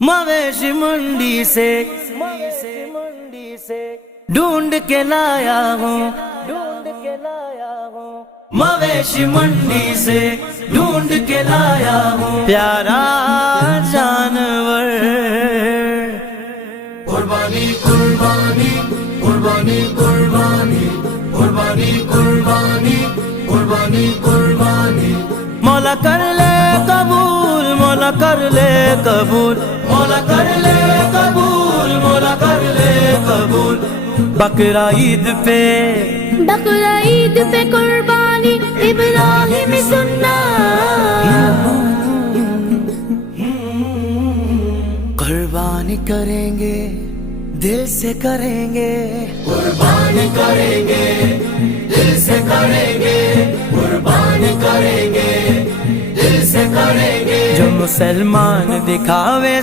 مویشی منڈی سے ڈھونڈ کے لایا ہوں، مویشی منڈی سے ڈھونڈ کے لایا ہوں پیارا جانور۔ قربانی قربانی قربانی قربانی قربانی قربانی قربانی قربانی، مولا کر لے قبول، مولا کر لے قبول، مولا کر لے قبول، مولا کر لے قبول۔ بقرعید پہ قربانی ابراہیم سننا، قربانی کریں گے دل سے کریں گے، قربانی کریں گے دل سے کریں گے، قربانی کریں گے دل سے کریں گے۔ جو مسلمان دکھاوے